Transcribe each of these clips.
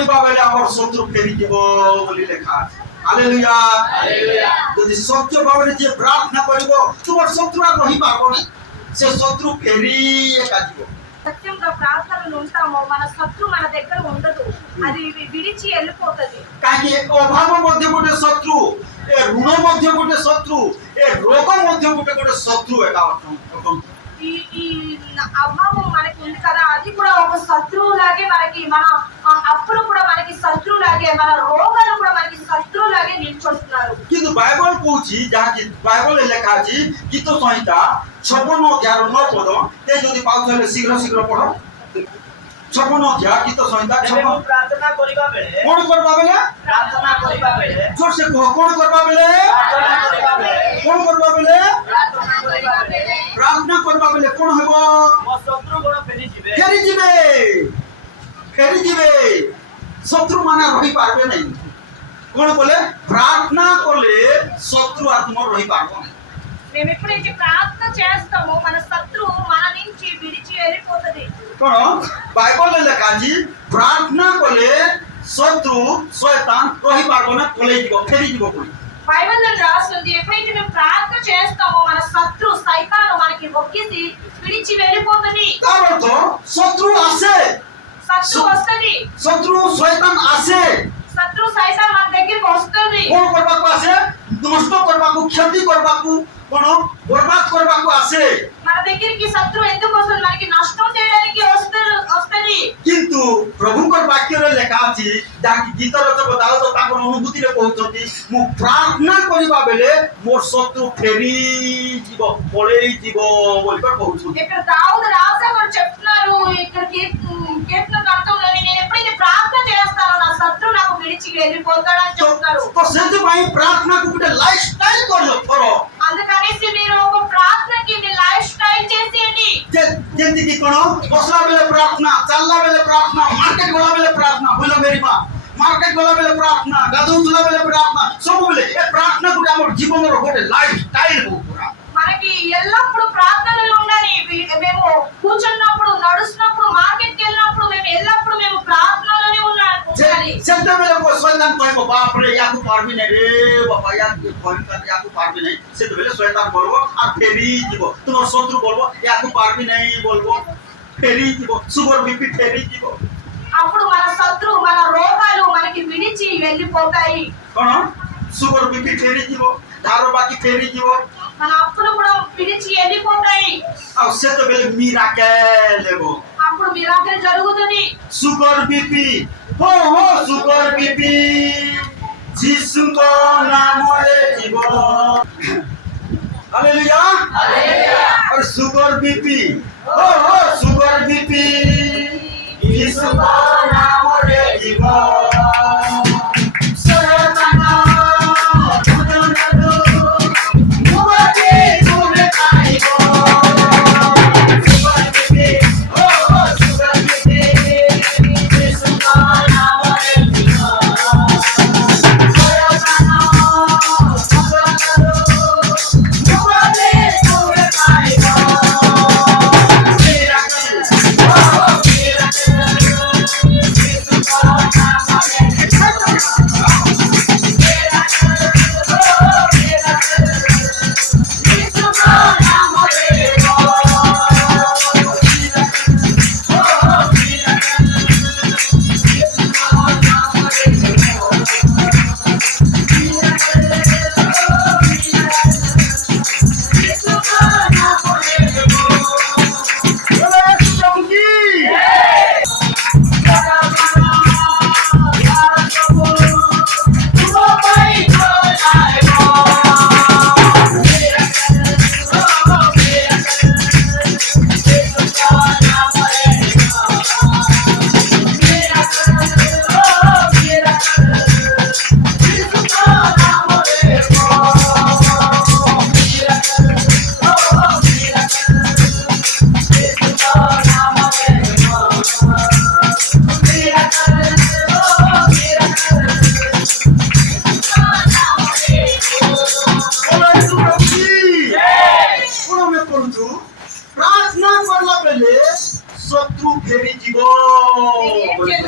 କରିବା ବେଲେ ଆମର ଶତ୍ରୁ ଫେରିଯିବ ବୋଲି ଲେଖା ଅଛି। Hallelujah hallelujah. ଯଦି ସତ୍ୟ ଭାବରେ ଯିଏ ପ୍ରାର୍ଥନା କରିବ ତୁମର ଶତ୍ରୁ ଆଉ ରହିପାରିବ ନାହିଁ, ସେ ଶତ୍ରୁ ଫେରି ଏକା ଯିବ। సత్యంగా ప్రార్థనలు ఉంటామో మన శత్రు మన దగ్గర ఉండదు, అది విడిచి వెళ్ళిపోతుంది. କାହିଁକି ଅଭାବ ମଧ୍ୟ ଗୋଟେ ଶତ୍ରୁ, ଏ ଋଣ ମଧ୍ୟ ଗୋଟେ ଶତ୍ରୁ, ଏ ରୋଗ ମଧ୍ୟ ଗୋଟେ ଶତ୍ରୁ ଏକା ଅଟନ୍ତି। ఈ ఈ అభావం మనకి ఉంది కదా, అది కూడా ఒక శత్రువు లాగే మనకి, మన అప్పులు కూడా మనకి శత్రువు లాగే, మన రోగాలు కూడా మనకి శత్రువు లాగే నిల్చొస్తున్నారు. କିନ୍ତୁ ବାଇବଲ କହୁଛି, ଯାହାକି ବାଇବଲରେ ଲେଖା ଅଛି ଗୀତ ସଂହିତା 56 ଅଧ୍ୟାୟର 9 ପଦ, ଏ ଯଦି ପାଉଥିଲେ ଶୀଘ୍ର ଶୀଘ୍ର ପଢ। 56 ଅଧ୍ୟାୟ ଗୀତ ସଂହିତା 56। ପ୍ରାର୍ଥନା କରିବା ବେଳେ କଣ କରିବା ବେଲେ? ପ୍ରାର୍ଥନା କରିବା ବେଳେ ଜୋର ସେ କହ, କଣ କରିବା ବେଲେ? ପ୍ରାର୍ଥନା କରିବା ବେଳେ କଣ କରିବା ବେଲେ? ପ୍ରାର୍ଥନା କରିବା ବେଳେ ପ୍ରାର୍ଥନା କରିବା ବେଲେ କଣ ହେବ? ମୋ ଶତ୍ରୁଗଣ ଫେରିଯିବେ। ଫେରିଯିବେ, ଫେରିଯିବେ, ଶତ୍ରୁ ମାନେ ରହିପାରିବେ ନାହିଁ। କଣ କଲେ? ପ୍ରାର୍ଥନା କଲେ ଶତ୍ରୁ ଆଉ ତୁମର ରହିପାରିବ ନାହିଁ। మేము ఎప్పుడైతే ప్రార్థన చేస్తామో మన శత్రువు మన నుంచి విడిచి వెళ్ళిపోతుంది. କଣ ବାଇବଲରେ ଲେଖା ଅଛି? ପ୍ରାର୍ଥନା କଲେ ଶତ୍ରୁ ଶୟତାନ ରହିପାରିବ ନା, ପଳେଇଯିବ, ଫେରିଯିବ ବୋଲି। బైబిల్లో రాస్తుంది, ఎప్పుడైతే మేము ప్రార్థన చేస్తామో మన శత్రు సైతాను మనకి ఒక్కేసి విడిచి వెళ్ళిపోతుంది. ତାର ଅର୍ଥ ଶତ୍ରୁ ଆସେ, శత్రు వస్తుంది, ଶତ୍ରୁ ଶୟତାନ ଆସେ। శత్రు సైతాన్ మన దగ్గరికి వస్తుంది. କଣ କରିବାକୁ ଆସେ? ନଷ୍ଟ କରିବାକୁ, କ୍ଷତି କରିବାକୁ, କଣ ବର୍ବାଦ କରିବାକୁ ଆସେ। మన దగ్గరికి శత్రు ఎందుకు వస్తుంది? మనకి నష్టం చేయడానికి వస్తుంది. କିନ୍ତୁ ପ୍ରଭୁଙ୍କର ବାକ୍ୟରେ ଲେଖା ଅଛି, ଯାହାକି ଗୀତ ରଚକ ଦାଉଦ ତାଙ୍କର ଅନୁଭୂତିରେ କହୁଛନ୍ତି, ମୁଁ ପ୍ରାର୍ଥନା କରିବା ବେଳେ ମୋ ଶତ୍ରୁ ଫେରିଯିବ, ପଳେଇଯିବ ବୋଲି କହୁଛନ୍ତି। ఇక్కడ దావీదు రాసేవారు చెప్తున్నారు, ఇక్కడ కీర్తన గ్రంథంలో నేను ఎప్పుడైతే ప్రార్థన చేస్తానో నా శత్రు నాకు విడిచి వెళ్ళిపోతాడని చెప్తారు. ତ ସେଥିପାଇଁ ପ୍ରାର୍ଥନାକୁ ଗୋଟେ ଲାଇଫ ଷ୍ଟାଇଲ କର। అందుకనేసి మీరు ఒక ప్రార్థనకి మీ లైఫ్ స్టైల్ చేసేయండి. ଯେମିତିକି କଣ ବସିଲା ବେଳେ ପ୍ରାର୍ଥନା, ଚାଲିଲା ବେଳେ ପ୍ରାର୍ଥନା, ମାର୍କେଟ ଗଲା ବେଳେ ପ୍ରାର୍ଥନା, ବୁଲ ମେରିମା ମାର୍କେଟ ଗଲା ବେଳେ ପ୍ରାର୍ଥନା, ଗାଧଉଥିଲା ବେଳେ ପ୍ରାର୍ଥନା, ସବୁବେଳେ ଏ ପ୍ରାର୍ଥନା ଗୋଟେ ଆମର ଜୀବନର ଗୋଟେ ଲାଇଫ ଷ୍ଟାଇଲ ହଉ ପୁରା। మనకి ఎల్లప్పుడూ ప్రార్థనలు ఉండాలి. మేము కూర్చున్నప్పుడు, నడుస్తున్నప్పుడు, మార్కెట్కి వెళ్ళినప్పుడు, మేము ఎల్లప్పుడూ మేము ప్రార్థనలోనే ఉండాలి. ସେତେବେଳେ ଶୟତାନ କହିବ, ବାପରେ ୟାକୁ ପାରବି ନାହିଁ ରେ ବାପା, ୟାକୁ ପାରବି ନାହିଁ, ସେତେବେଳେ ଶୟତାନ ବୋଲବ ଆଉ ଫେରିଯିବ। ତୁମର ଶତ୍ରୁ ବୋଲବ ୟାକୁ ପାରବି ନାହିଁ, ବୋଲବ ଫେରିଯିବ, ସୁଗର ବିପି ଫେରିଯିବ। అప్పుడు మన శత్రు, మన రోగాలు మనకి విడిచి వెళ్ళిపోతాయి. କଣ? ସୁଗର ବିପି ଫେରିଯିବ, ଧାର ବାକି ଫେରିଯିବ, మన అప్పులు కూడా విడిచి వెళ్ళిపోతాయి. ଆଉ ସେତେବେଳେ ମିରାକେଲ ହେବ। అప్పుడు మిరాకిల్ జరుగుతుంది. ସୁଗର ବିପି, ହୋ ହୋ ସୁଗର ବିପି ଯୀଶୁଙ୍କ ନାମରେ ଯିବ। Hallelujah hallelujah. और सुगर बीपी, हो हो सुगर बीपी यीशुଙ୍କ ନାମରେ ଯିବ।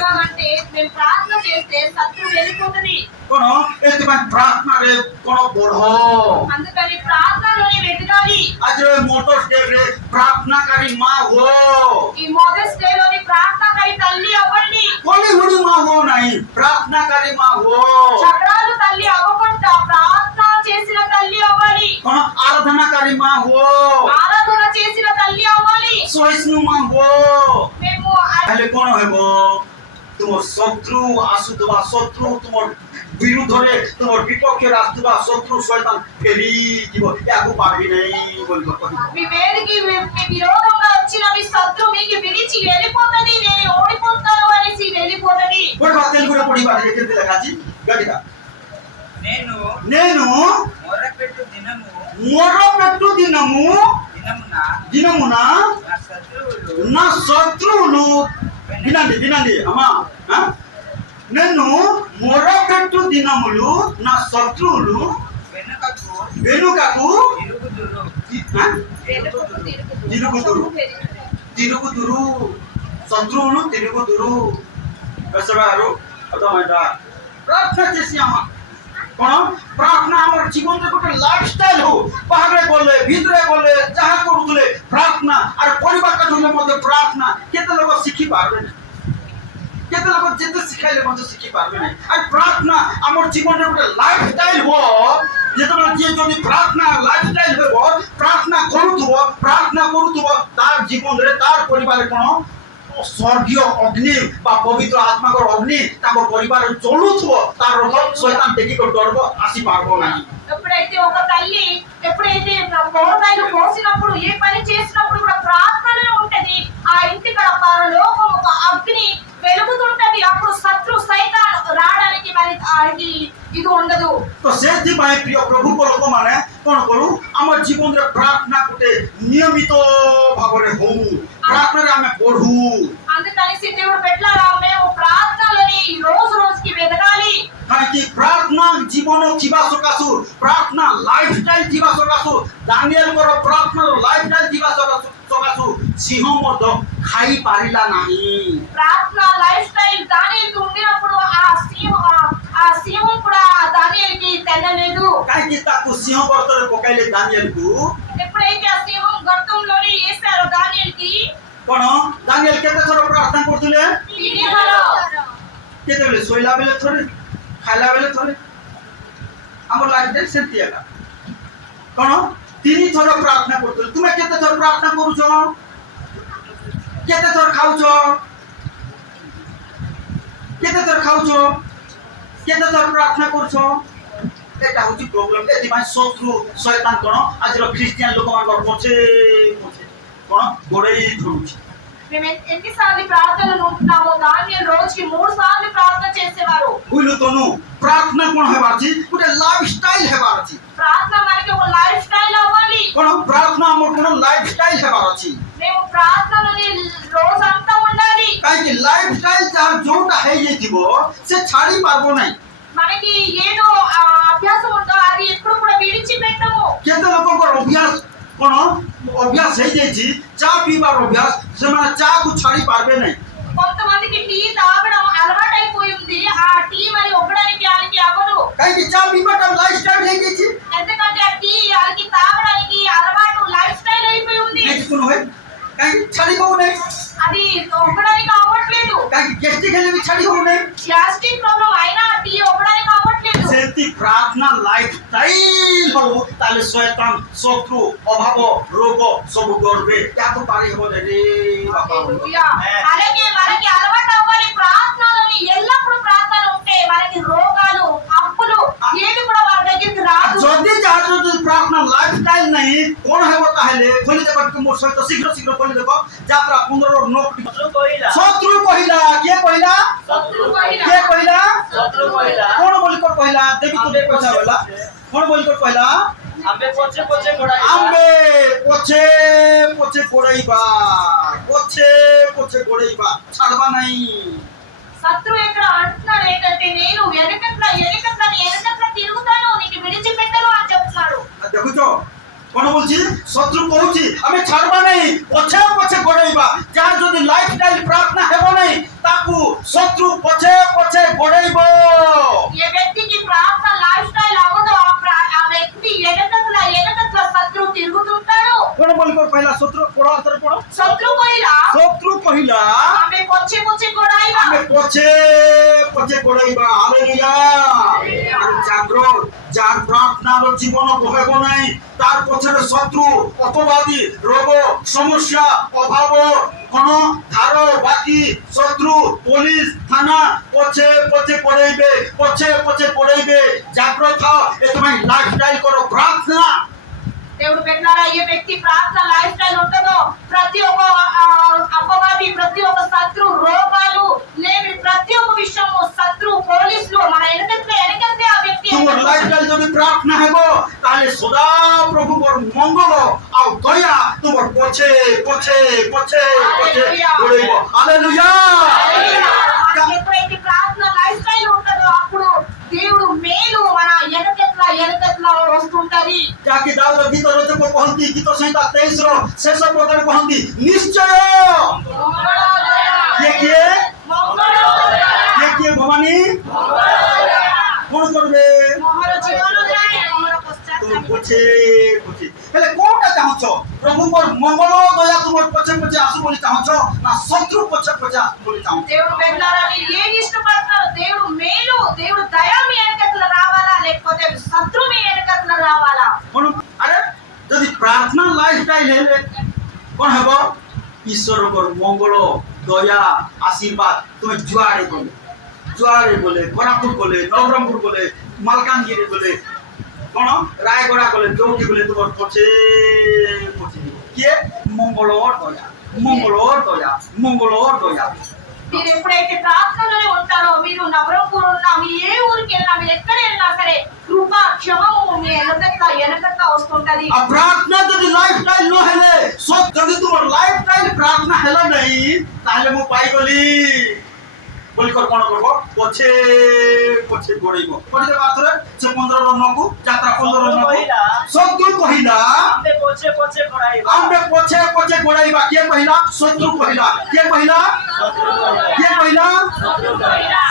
చెప్తున్నామంటే మేము ప్రార్థన చేస్తే శత్రువు వెళ్ళిపోతుంది. কোন এতে প্রার্থনারে কোন বড় అందుకని ప్రార్థనలోనే వెతకాలి. আজ মোটর স্টেপে প্রার্থনাকারী মা হো ఈ మదర్స్ డే లోని ప్రార్థనకారి తల్లి అవ్వండి. কোলি হুড়ি মা হো নাই প্রার্থনাকারী মা হো చక్రాలు తల్లి అవ్వకుండా ప్రార్థన చేసిన తల్లి అవ్వాలి. কোন আরাধনাকারী মা হো ఆరాధన చేసిన తల్లి అవ్వాలి. সহিষ্ণু মা হো మేము তাহলে কোন হইব তোমার শত্রু আসুথবা শত্রু তোমার বিরুদ্ধে তোমার বিপক্ষে আসুথবা শত্রু শয়তান ফেরি দিব ইয়াকু পারবি নাই বলি কথা మీ వేడికి మీ విరోధంగా వచ్చిన మీ శత్రువు మీకు విడిచి వెళ్ళిపోతుంది. నేను ఓడిపోతాను అనేసి వెళ్ళిపోతుంది. বড় বাতেল করে পড়িবা এখানে লেখা আছে గట్టిగా నేను నేను మొరపెట్టు దినము మొరపెట్టు దినము దినమున దినమున నా శత్రువులు నా శత్రువులు వినండి వినండి అమ్మా ఆ? నేను మొరపెట్టు దినములు నా శత్రువులు వెనుకకు వెనుకకు తిరుగుదురు ఆ? తిరుగుదురు. తిరుగుదురు శత్రువులు తిరుగుదురు বেসরারো అర్థమైందా প্রার্থনা చేసి అమ్మా কোন প্রার্থনা আমার জীবনের গোটে লাইফস্টাইল হো বাহারে বলে ভিতরে বলে যাহা করুলে প্রার্থনা আর পরিবার কাঠুলে মধ্যে প্রার্থনা কেতে লোক শিখি পারবে না কেতে লোক যেতে শিখাইলে মধ্যে শিখি পারবে না আর প্রার্থনা আমার জীবনের গোটে লাইফস্টাইল হো যেতবে যে যদি প্রার্থনা লাইফস্টাইল হইব প্রার্থনা করুথব তার জীবନରେ তার পরিবারে কোন স্বর্গীয় অগ্নি বা পবিত্র আত্মাকর অগ্নি তার পরিবারে জ্বলুথব তার রথ শয়তান দেখি করে ডরব আসি পারব না ఎప్పుడైతే ఒక తల్లి ఎప్పుడైతే కూరగాయలు కోసినప్పుడు ఏ పని చేసినప్పుడు కూడా ప్రార్థనే ఉంటది. ఆ ఇంటి కడ పరలోకం ఒక అగ్ని వెలుగుతుంటది. అప్పుడు శత్రు సైతాన్ రావడానికి మరి ఆడికి ఇది ఉండదు. তো ସେଥିପାଇଁ ପ୍ରିୟ ପ୍ରଭୁଙ୍କ ଲୋକମାନେ କ'ଣ କରୁ ଆମ ଜୀବନରେ ପ୍ରାର୍ଥନା ଗୋଟେ ନିୟମିତ ଭାବରେ ହଉ ପ୍ରାର୍ଥନାରେ ଆମେ ବଢୁ అందుకని దేవుడు పెట్టారా మేము ప్రార్థనలని రోజు రోజుకి వెతకాలి. କାହିଁକି ପ୍ରାର୍ଥନା ଜୀବନ ଥିବା ସକାଶୁ ପ୍ରାର୍ଥନା ଲାଇଫଷ୍ଟାଇଲ ଥିବା ସକାଶୁ ଦାନିଏଲଙ୍କର ପ୍ରାର୍ଥନାର ଲାଇଫଷ୍ଟାଇଲ ଥିବା ସକାଶୁ ସିଂହ ମଧ୍ୟ ଖାଇ ପାରିଲା ନାହିଁ ప్రార్థన లైఫ్ స్టైల్ దానియేలుకి ఉండినప్పుడు ఆ సింహం కూడా దానియేలుకి తెల్లలేదు. କାହିଁକି ତାକୁ ସିଂହ ଗର୍ତ୍ତରେ ପକାଇଲେ ଦାନିଏଲକୁ ఎప్పుడైతే ఆ సింహం గర్తంలోని వేశారో దానియేలుకి କ'ଣ ଦାନିଏଲ କେତେ ଥର ପ୍ରାର୍ଥନା କରୁଥିଲେ తిరిగినారు. କେତେବେଳେ ଶୋଇଲା ବେଳେ ଥରେ ଖାଇଲା ବେଳେ ଥରେ ଆମର ଲାଇଫରେ ସେମିତି ହେଲା କ'ଣ 3 ଥର ପ୍ରାର୍ଥନା କରୁଥିଲେ ତୁମେ କେତେ ଥର ପ୍ରାର୍ଥନା କରୁଛ କେତେ ଥର ଖାଉଛ କେତେ ଥର ଖାଉଛ କେତେ ଥର ପ୍ରାର୍ଥନା କରୁଛ এটা হচ্ছে প্রবলেম এଥିପାଇଁ শত্রু শয়তান কোন আজর খ্রিস্টিয়ান লোকମାନଙ୍କର পଛେ পଛେ কোন গোড়েই ধরুଛି మేము ఎన్నిసార్లు ప్రార్థనలు ఉంటున్నామో దానియేలు రోజుకి 3 సార్లు ప్రార్థన చేసేవారు. বুঝলো তনু প্রার্থনা কোন হেবার আছে গোটে লাইফস্টাইল হেবার আছে ప్రార్థన మనకి ఒక లైఫ్ స్టైల్ అవ్వాలి. কোন প্রার্থনা আমার কোন লাইফস্টাইল হেবার আছে మేము ప్రార్థనని రోజంతా ఉండాలి. কাইকি লাইফস্টাইল যার যোটা হয়ে যাইতিব সে ছাড়ি পারবো নাই మనకి ఏదో అభ్యాసం ఉందో అది ఎప్పుడు కూడా విడిచిపెట్టము. কেতে লোকଙ୍କର অভ্যাস কোন অভ্যাস হয়ে যাইছি চা পিবার অভ্যাস সেমানে চা কু ছাড়ি পারবে নাই కొంతమందికి టీ తాగడం అలవాటైపోయి ఉంది. ఆ టీ మరి ఒక్కడానికి వాళ్ళకి అవ్వదు. কাইকি চা পিবাটা লাইఫস্টাইল হয়ে যাইছি ఎందుకంటే ఆ టీ వాళ్ళకి తాగడానికి అలవాటు లైఫ్ స్టైల్ అయిపోయి ఉంది. নাকি কোন হয় কাইকি ছাড়ি হবো নাই అది ఒక్కడానికి అవ్వట్లేదు. কাইকি গ্যাস্ট্রিক হলে ছাড়ি হবো নাই గ్యాస్ట్రిక్ ప్రాబ్లం అయినా టీ ఒక్కడానికి అవ్వట్లేదు. সেটি প্রার্থনা লাইফস্টাইল হবো তাহলে শয়তান শত্রু অভাব রোগ সবু করবে এত পারি হবো না রে বাবা హల్లెలూయా. అలాగే మనకి అలవాటు అవ్వాలి ప్రార్థనలని ఎల్లప్పుడూ ప్రార్థన ఉంటే మనకి రోగాలు అప్పులు ఏది కూడా వాళ్ళ దగ్గరికి రాదు. যদি যার যদি প্রার্থনা লাইফস্টাইল নাই কোন হবো তাহলে খোলি দেখো তুমি মোর সহিত শীঘ্র শীঘ্র খোলি দেখো যাত্রা 15 নোট শত্রু কহিলা শত্রু কহিলা কে কহিলা శత్రువు పైన কে কহিলা শত্রু কহিলা কোন বলি কর কহিলা দেবি তো দেখ পয়সা বলা কোন বলি কর কহিলা আম্বে পছে পছে গোড়াইবা আম্বে পছে পছে গোড়াইবা পছে পছে গোড়াইবা ছাড়বা নাই శత్రువు ఎక్కడ అంటున్నాడు ఏంటంటే నేను వెనకట్ల తిరుగుతాను నీకు విడిచిపెట్టను అని చెప్తున్నాడు. দেখুছ কোন বলছি শত্রু কହୁছি আমি ছাড়বা নাই পছে পছে গোড়াইবা যার যদি লাইফস্টাইল প্রার্থনা হেব নাই তাকু শত্রু পছে পছে গোড়াইব ఏ వ్యక్తికి ప్రార్థన లైఫ్ స్టైల్ అవ్వదో ఆ వ్యక్తి ఎనకట్ల శత్రువు తిరుగుతుంటాడు. কোন বলবো পহলা শত্রু পড়ো আন্তর পড়ো శత్రువు কহিলা আমি পছে পছে গোড়াইবা আমি পছে পছে গোড়াইবা হালেলুয়া আর জাগ্রত যার প্রার্থনার জীবন বহেব নাই তার পছরে শত্রু অপবাদী রোগ সমস্যা অভাব কোন ধার বাকি শত্রু পুলিশ থানা পছে পছে পড়াইবে জাগ্রত হও এ তুমি লাইফস্টাইল করো প্রার্থনা దేవుడు పెట్టారా ఏ వ్యక్తి ప్రార్థన లైఫ్ స్టైల్ ఉంటుందో ప్రతి ఒక్క అపవాది ప్రతి ఒక్క శత్రు రోగాలు లేని ప్రతి ఒక్క విషయము శత్రు పోలీసులు మన ఎనకట్లే ఆ వ్యక్తి তোমার লাইফস্টাইল যদি প্রার্থনা হেব তাহলে সদা প্রভুর মঙ্গল আর দয়া তোমার পছে গোড়াইব হালেলুয়া ఎప్పుడైతే ప్రార్థన లైఫ్ స్టైల్ ఉంటుందో అప్పుడు దేవుడు మేలు మన ఎనకట్ల వస్తుంటది যাকে দাউদ গীত রচক কহନ୍ତି গীত সংহিতা 23 র শেষ পদরে কহନ୍ତି নিশ্চয় কিয়ে ভবানী কোন করবে তুমি পছে হেলে কোনটা চাহছ প্রভুর মঙ্গল দয়া তোমার পছে আসু বলি চাহছ না শত্রু পছে আসু বলি চাহছ దేవుడు వెళ్ళారా మీరు ఏది ఇష్టపడతారు దేవుడు మేలు దేవుడు దయ మీ వెనకట్ల రావాలా లేకపోతే శత్రు మీ వెనకట్ల రావాలా আরে যদি প্রার্থনা লাইফস্টাইল হেলে কোন হব ঈশ্বরর মঙ্গল দয়া আশীর্বাদ তুমি জুয়ারে বলে কোরাপুর বলে নবরঙ্গপুর বলে মালকানগিরি বলে কোন রায়গড়া বলে চৌকি বলে তোমার পছে কে মঙ্গলর দয়া మీరు ఎప్పుడైతే ప్రార్థనలో ఉంటారో మీరు నవరంపూర్ ఉన్నా మీ ఏ ఊరికి వెళ్ళినా మీరు ఎక్కడ వెళ్ళినా సరే కృప క్షమము మీ వెనకట్ల వస్తుంటది আর প্রার্থনা যদি লাইফস্টাইল ন হেলে যদি তোমার লাইফস্টাইল প্রার্থনা হেলা নাই তাহলে মু পাই গলি বলি কোন করব পছে গোড়াইব পড়িতে পাথরে সে 15 র নকু যাত্রা 15 র নকু শত্রু কহিলা ଆମେ ପଛେ ପଛେ ଗୋଡ଼ାଇବା আমরা পছে গোড়াইবা কে কহিলা শত্রু কহিলা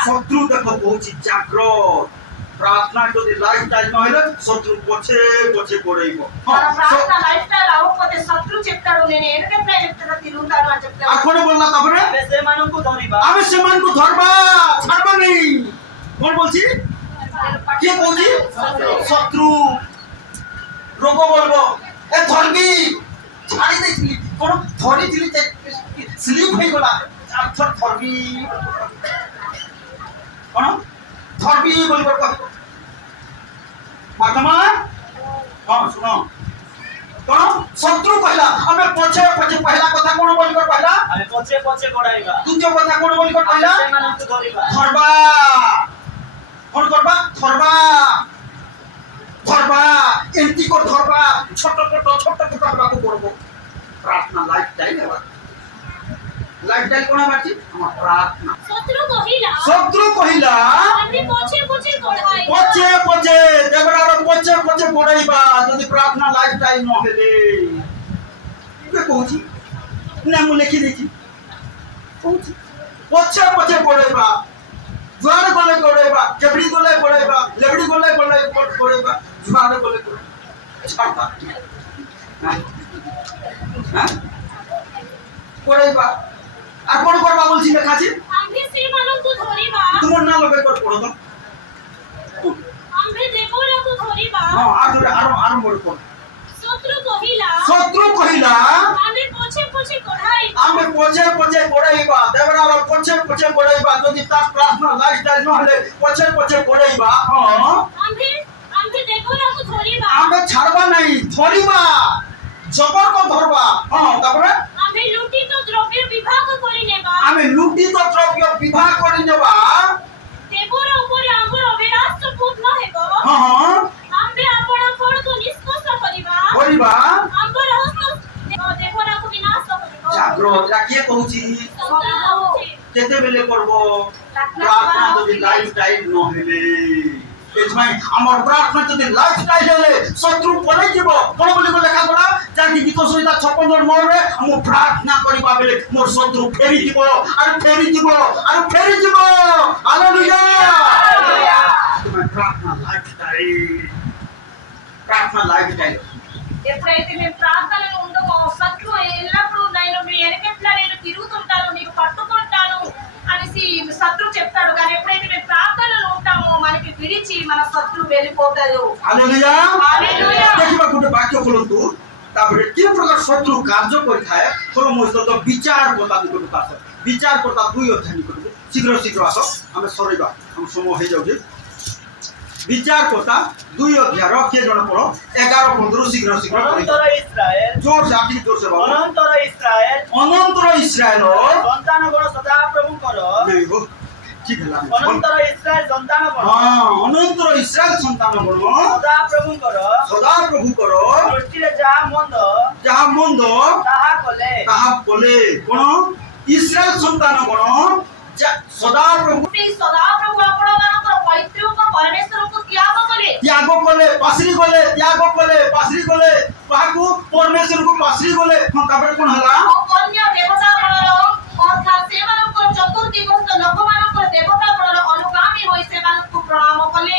শত্রু দেখো কହୁছি জাগ্রত প্রার্থনা যদি লাইফস্টাইল ন হেলে শত্রু পছে গোড়াইব మన ప్రార్థన లైఫ్ స్టైల్ అవ్వకపోతే శత్రు చెప్తాడు నేను ఎనకట్ల తిరుగుతాను అని చెప్తాడు আর কোন বললা তারপরে ଆମେ ସେମାନଙ୍କୁ ଧରିବା আমি সেমানকু ধরবা ছাড়বা নেই কোন বলছি কে কହୁছি শত্রু রোগ বলবো এ ধরবি ছাড়ি দেখলি কোন ধরিছিলি স্লিপ হয়ে গলা আর ধরবি কোন ধরবি বলব মাতমা হ্যাঁ শুনো কোন শত্রু কহিলা আমি পছে পহিলা কথা কোন বলিব কহিলা ଆମେ ପଛେ ପଛେ ଗୋଡ଼ାଇବା দ্বিতীয় কথা কোন বলিব ଆମେ কহিলা ସେମାନଙ୍କୁ ଧରିବା ধরবা কোন করবা ধরবা এমতি কর ধরবা ছোট হবাকু করব প্রার্থনা লাইফস্টাইল কোন বাকি আমার প্রার্থনা শত্রু কহিলা পছে দেবরার পছে গোড়াইবা যদি প্রার্থনা লাইফস্টাইল ন হেলে কে কହୁছি না মু লিখি দিছি কହୁছি পছে গোড়াইবা জুয়ারে গলে গোড়াইবা কেবড়ি গলে গোড়াইবা লেবড়ি গলে গোড়াইবা জুয়ারে গলে ছাড়বা হ্যাঁ গোড়াইবা আর কোন করবা বলছি লেখাছি তোমার না লগে কর পড়ো তো হ্যাঁ আর ধরে আর মোর পড় শত্রু কহিলা আমি পছে গোড়াইবা দেবরার পছে গোড়াইবা যদি তার প্রার্থনা লাইফস্টাইল ন হলে পছে গোড়াইবা হ্যাঁ আমি ছাড়বা নাই ধরিবা জবর কো ধরবা হ্যাঁ তারপরে আমি লুটিত দ্রব্য বিভাগ করে নেবা দেবর উপরে আমর অবিনাশ পূর্ণ হেব হ্যাঁ আম্বে আপন ফলকু নিষ্কর্ষ করিবা আমর হস্ত দেবরাকু বিনাশ করিব জাগ্রত রাখিয়ে কହୁছি কেতে বেলে করব প্রার্থনা যদি লাইফস্টাইল ন হেলে এথমাই আমার প্রার্থনা যদি লাইফস্টাইল হলে শত্রু পড়ে যাব কোন বলি লেখা পড়া যাকি গীত সহিতা 56 নম্বরে মু প্রার্থনা করিবা বেলে মোর শত্রু ফেরি দিব আর ফেরি দিব আর ফেরি দিব হালেলুয়া তুমি প্রার্থনা লাইফস্টাইল ఎప్పుడైతే మేము ప్రార్థనలో ఉండమో శత్రువు ఎల్లప్పుడూ నేను మీ వెనకెట్లా నేను తిరుగుతుంటాను నీకు పట్టుకుంటాను అనేసి శత్రువు చెప్తాడు. కానీ ఎప్పుడైతే మేము ప్రార్థనలో ఉంటామో మనకి విడిచి మన శత్రువు వెళ్ళిపోతాడు. ହାଲେଲୁୟା ହାଲେଲୁୟା ଦେଖିବା ଗୋଟେ ବାକ୍ୟ ଖୋଲନ୍ତୁ ତାପରେ କି ପ୍ରକାର ଶତ୍ରୁ କାର୍ଯ୍ୟ କରିଥାଏ ଥର ମୋ ସହିତ ବିଚାର କଥା ଗୋଟେ ପାଠ ବିଚାର କଥା 2 ଅଧ୍ୟାୟ ନିକଟକୁ ଶୀଘ୍ର ଶୀଘ୍ର ଆସ ଆମେ ସରେଇବା ଆମ ସମୟ ହେଇଯାଉଛି ବିଚାର କଥା 2 ଅଧ୍ୟାୟର କିଏ ଜଣ ପଢ 11 15 ଶୀଘ୍ର ଶୀଘ୍ର ଅନନ୍ତର ଇସ୍ରାଏଲ ଜୋର ସେ ଆଟି ଜୋର ସେ ବାବା ଅନନ୍ତର ଇସ୍ରାଏଲ ଇସ୍ରାଏଲ ସନ୍ତାନ ଗଣ ସଦାପ୍ରଭୁଙ୍କର ନାଇଁ ହୋ ଠିକ ହେଲା ଅନନ୍ତର ଇସ୍ରାଏଲ ସନ୍ତାନ ଗଣ ଅନନ୍ତର ଇସ୍ରାଏଲ ସନ୍ତାନ ଗଣ ସଦାପ୍ରଭୁଙ୍କର ଦୃଷ୍ଟିରେ ଯାହା ମନ୍ଦ ତାହା କଲେ କଣ ଇସ୍ରାଏଲ ସନ୍ତାନ ଗଣ ସଦାପ୍ରଭୁ ସଦାପ୍ରଭୁ ଆପଣମାନଙ୍କର ପୈତୃକ ପରମେଶ୍ୱରଙ୍କୁ ତ୍ୟାଗ କଲେ ପାଶରି ଗଲେ କାହାକୁ ପରମେଶ୍ୱରଙ୍କୁ ପାଶରି ଗଲେ ତାପରେ କଣ ହେଲା ଅନ୍ୟ ଦେବତା ଗଣର ଅର୍ଥାତ୍ ସେମାନଙ୍କର ଚତୁର୍ଦିଗସ୍ଥ ଲୋକମାନଙ୍କର ଦେବତା ଗଣର ଅନୁଗାମୀ ହୋଇ ସେମାନଙ୍କୁ ପ୍ରଣାମ କଲେ।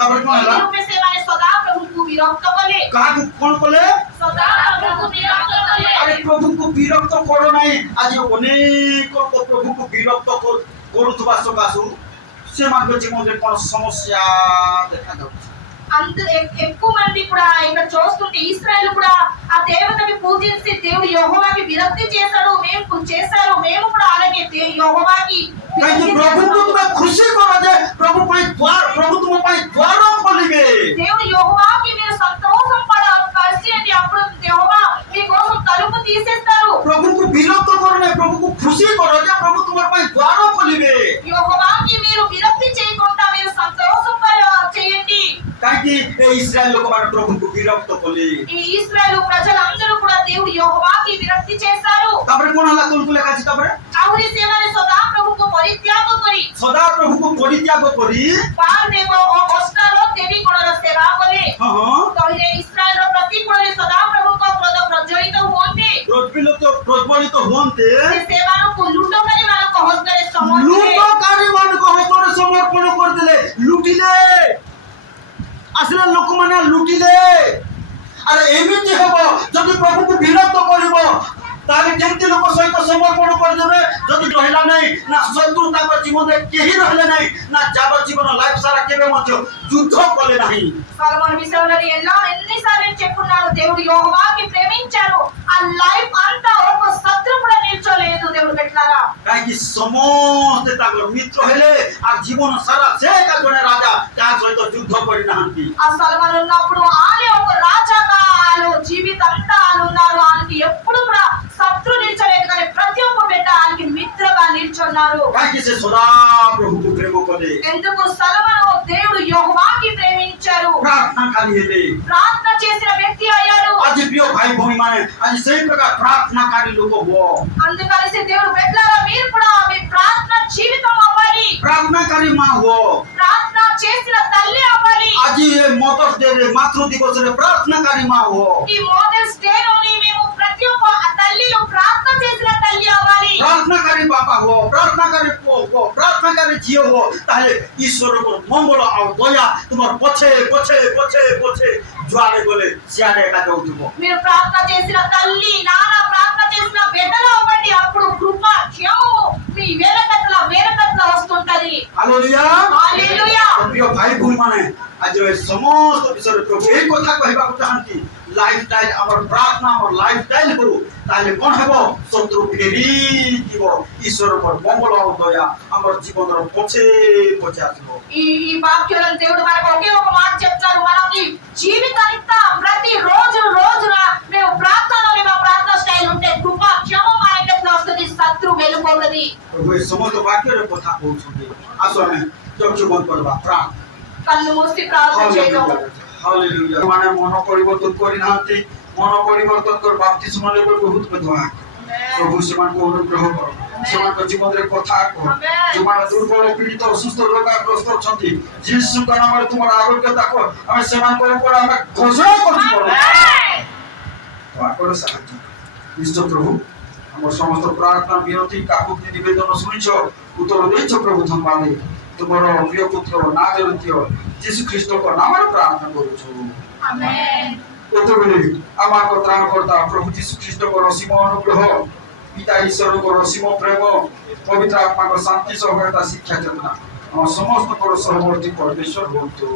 ତାପରେ କଣ ହେଲା ସେମାନେ ସଦାପ୍ରଭୁଙ୍କୁ ବିରକ୍ତ କଲେ। କାହାକୁ କଣ କଲେ ସଦାପ୍ରଭୁଙ୍କୁ ବିରକ୍ତ କଲେ। ଆରେ ପ୍ରଭୁଙ୍କୁ ବିରକ୍ତ କର ନାହିଁ ଆଜି ଅନେକ ପ୍ରଭୁଙ୍କୁ ବିରକ୍ତ କରୁଥିବା ସକାଶୁ ସେମାନଙ୍କ ଜୀବନରେ କଣ ସମସ୍ୟା ଦେଖାଯାଉଛି ఎక్కువ మంది కూడా ఇక్కడ చూస్తుంటే ఇశ్రాయేలు కూడా ఆ దేవతని పూజించి దేవుడు యెహోవాకి విరక్తి చేశాడు మేము కూడా అలాగే యెహోవాకి ప్రభుଙ୍କୁ ତୁମେ ଖୁସି କର ଯେ ପ୍ରଭୁ ତୁମ ପାଇଁ ଦ୍ୱାର ଖୋଲିବେ దేవుడు యెహోవాకి మీరు సంతోషం పరిచేయండి అప్పుడు యెహోవా మీ కోసం తలుపు తీసేస్తారు ప్రభుଙ୍କୁ ବିରକ୍ତ କର ନାହିଁ ప్రభుଙ୍କୁ ଖୁସି କର ଯେ ପ୍ରଭୁ ତୁମ ପାଇଁ ଦ୍ୱାର ଖୋଲିବେ యెహోవాకి మీరు విరక్తి చేయకుండా మీరు సంతోషం చేయండి କାହିଁକି ଏ ଇସ୍ରାଏଲ ଲୋକମାନେ ପ୍ରଭୁଙ୍କୁ ବିରକ୍ତ କଲେ ఈ ఇశ్రాయేలు ప్రజలందరూ కూడా దేవుడు యెహోవాకి విరక్తి చేశారు ତାପରେ କଣ ହେଲା ତୁମକୁ ଲେଖା ଅଛି ତାପରେ ଆହୁରି ସେମାନେ ସଦାପ୍ରଭୁଙ୍କୁ ପରିତ୍ୟାଗ କରି ବାଳଦେବ ଓ ଅଷ୍ଟାର ଦେବୀ ଗଣର ସେବା କଲେ ତହିଁରେ ଇସ୍ରାଏଲର ପ୍ରତିକୂଳରେ ସଦାପ୍ରଭୁଙ୍କ କ୍ରୋଧ ପ୍ରଜ୍ୱଳିତ ହୁଅନ୍ତେ ସେ ସେମାନଙ୍କୁ ଲୁଟକାରୀମାନଙ୍କ ହସ୍ତରେ ସମର୍ପଣ କରିଦେଲେ ଲୁଟିଲେ ଆସିଲେ ଲୋକମାନେ ଲୁଟିଲେ ଆରେ ଏମିତି ହେବ ଯଦି ପ୍ରଭୁଙ୍କୁ ବିରକ୍ତ କରିବ ତାହେଲେ କେମିତି ଲୋକ ସହିତ ସମର୍ପଣ କରିଦେବେ ଯଦି ରହିଲା ନାହିଁ ନା ଶତ୍ରୁ ତାଙ୍କ ଜୀବନରେ କେହି ରହିଲେ ନାହିଁ ନା ଯାବ ଜୀବନ ଲାଇଫ ସାରା କେବେ ମଧ୍ୟ ଯୁଦ୍ଧ କଲେ ନାହିଁ సొలొమోను విషయంలో ఎన్నిసార్లు చెప్పున్నాడు దేవుడు యెహోవాకి ప్రేమించాడు ఆ లైఫ్ అంతా ఒక శత్రు కూడా నిల్చోలేదు దేవుడు పెట్టారా କାହିଁକି ସମସ୍ତେ ତାଙ୍କର ମିତ୍ର ହେଲେ ଆଉ ଜୀବନ ସାରା ସେ ଏକା ଜଣେ ରାଜା ତା ସହିତ ଯୁଦ୍ଧ କରିନାହାନ୍ତି ఆ సొలొమోను ఉన్నప్పుడు ఆయన ఒక రాజాగా ఆయన జీవితం అంతా ఆయన ఉన్నారు ఆయనకి ఎప్పుడు కూడా శత్రు నిల్చోలేదు కానీ ప్రతి ఒక్క బిడ్డ ఆయనకి మిత్రగా నిల్చున్నారు କାହିଁକି ସେ ସଦା ପ୍ରଭୁଙ୍କୁ ପ୍ରେମ କଲେ ఎందుకు సొలొమోను దేవుడు యెహోవాకి ప్రేమించారు ପ୍ରାର୍ଥନାକାରୀ ହେଲେ ప్రార్థన చేసిన వ్యక్తి అయ్యాడు ଆଜି ପ୍ରିୟ ଭାଇ ଭଉଣୀ ମାନେ ଆଜି ସେଇ ପ୍ରକାର ପ୍ରାର୍ଥନାକାରୀ ଲୋକ ହୁଅ అందుకని దేవుడు పెట్టారా మీరు కూడా మీ ప్రార్థన జీవితం అవ్వాలి ପ୍ରାର୍ଥନାକାରୀ ମା ହୁଅ ప్రార్థన చేసిన తల్లి అవ్వాలి ଆଜି ଏ ମଦର୍ସ ଡେ ରେ ମାତୃ ଦିବସରେ ପ୍ରାର୍ଥନାକାରୀ ମା ହୁଅ ఈ మదర్స్ డే లోని మేము ప్రతి ఒక్క తల్లిలు ప్రార్థన చేసిన తల్లి అవ్వాలి ପ୍ରାର୍ଥନାକାରୀ ବାପା ହୁଅ ପ୍ରାର୍ଥନାକାରୀ ପୁଅ ହୁଅ ପ୍ରାର୍ଥନାକାରୀ ଝିଅ ହୁଅ ତାହେଲେ ଈଶ୍ୱରଙ୍କର ମଙ୍ଗଳ ଆଉ ଦୟା ତୁମର ପଛେ ପଛେ ପଛେ ପଛେ ଯୁଆଡେ ଗଲେ ସିଆଡେ ଏକା ଯାଉଥିବ మీరు ప్రార్థన చేసిన తల్లి నాన్న ప్రార్థన చేసిన బిడ్డలు అవ్వండి అప్పుడు కృప క్షేమము మీ వేలకట్ల వస్తుంటది ହାଲେଲୁୟା హల్లెలూయా ପ୍ରିୟ ଭାଇ ଭଉଣୀ ମାନେ ଆଜି ଏ ସମସ୍ତ ବିଷୟରେ ପ୍ରଭୁ ଏହି କଥା କହିବାକୁ ଚାହାନ୍ତି ଲାଇଫଷ୍ଟାଇଲ ଆମର ପ୍ରାର୍ଥନା ଆମର ଲାଇଫଷ୍ଟାଇଲ ହଉ ତାହେଲେ କଣ ହେବ ଶତ୍ରୁ ଫେରିଯିବ ଈଶ୍ୱରଙ୍କର ମଙ୍ଗଳ ଆଉ ଦୟା ଆମର ଜୀବନର ପଛେ ପଛେ ଆସିବ ఈ వాక్యాలను దేవుడు మనకు ఒకే ఒక మాట చెప్తారు మనకి జీవితాంతా ప్రతి రోజున మేము ప్రార్థనలో మా ప్రార్థన స్టైల్ ఉంటే కృప క్షేమం మా ఇంట్లో వస్తుంది శత్రు వెళ్ళిపోతుంది ପ୍ରଭୁ ଏ ସମସ୍ତ ବାକ୍ୟରେ କଥା କହୁଛନ୍ତି ଆସ ଆମେ ଚକ୍ଷୁ ବନ୍ଦ କରିବା ପ୍ରାର୍ଥନା కళ్ళు మూసి ప్రార్థన చేద్దాం ହାଲେଲୁୟା ମାନେ ମନ ପରିବର୍ତ୍ତନ କରିନାହାନ୍ତି ମନ ପରିବର୍ତ୍ତନ କର ବାପ୍ତିସ୍ମ ନେବେ ବହୁତ ବିଧବା ପ୍ରଭୁ ସେମାନଙ୍କୁ ଅନୁଗ୍ରହ କର ସେମାନଙ୍କ ଜୀବନରେ କଥା କହ ଯେଉଁମାନେ ଦୁର୍ବଳ ପୀଡ଼ିତ ଅସୁସ୍ଥ ରୋଗାଗ୍ରସ୍ତ ଅଛନ୍ତି ଯୀଶୁଙ୍କ ନାମରେ ତୁମର ଆରୋଗ୍ୟତା କହ ଆମେ ସେମାନଙ୍କ ଉପରେ ଆମେ ଘୋଷଣା କରୁଛୁ ଦୟାକରି ସାହାଯ୍ୟ ନିଶ୍ଚୟ ପ୍ରଭୁ ଆମର ସମସ୍ତ ପ୍ରାର୍ଥନା ବିନତି କାକୁତି ନିବେଦନ ଶୁଣିଛ ଉତ୍ତର ଦେଇଛ ପ୍ରଭୁ ଧନ୍ୟବାଦ ତୁମର ପ୍ରିୟ ପୁତ୍ର ନାଜରୀୟ ଯୀଶୁ ଖ୍ରୀଷ୍ଟଙ୍କ ନାମରେ ପ୍ରାର୍ଥନା କରୁଛୁ ଏତେବେଳେ ଆମର ତ୍ରାଣକର୍ତ୍ତା ପ୍ରଭୁ ଯୀଶୁ ଖ୍ରୀଷ୍ଟଙ୍କର ଅସୀମ ଅନୁଗ୍ରହ ପିତା ଈଶ୍ୱରଙ୍କର ଅସୀମ ପ୍ରେମ ପବିତ୍ର ଆତ୍ମାଙ୍କ ଶାନ୍ତି ସହୟତା ଶିକ୍ଷା ଚେତନା ଆମ ସମସ୍ତଙ୍କର ସହବର୍ତ୍ତୀ ପରମେଶ୍ୱର ହୁଅନ୍ତୁ।